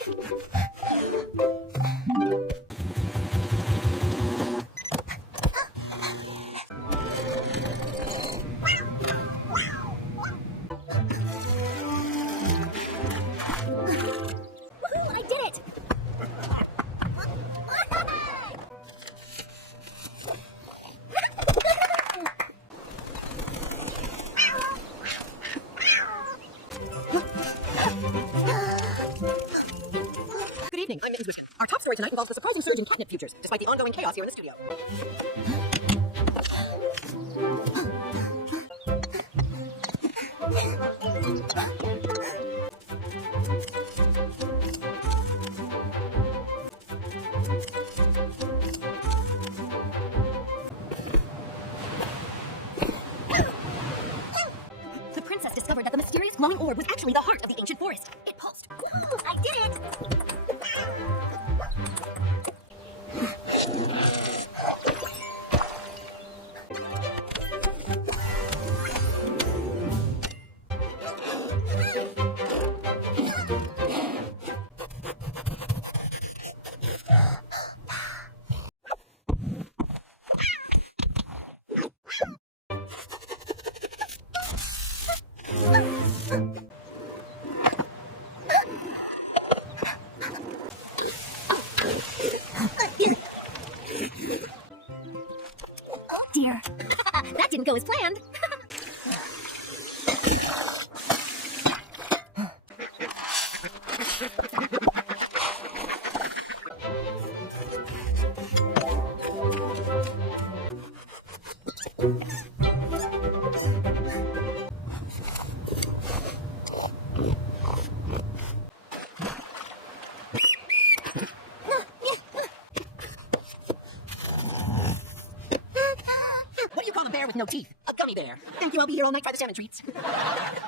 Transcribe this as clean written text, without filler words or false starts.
I did it! Good evening, I'm Mrs. Whisker. Our top story tonight involves the surprising surge in catnip futures, despite the ongoing chaos here in the studio. The princess discovered that the mysterious glowing orb was actually the heart of the ancient forest. It pulsed. I did it! Oh dear. That didn't go as planned. What do you call a bear with no teeth? A gummy bear. Thank you, I'll be here all night. Try the salmon treats.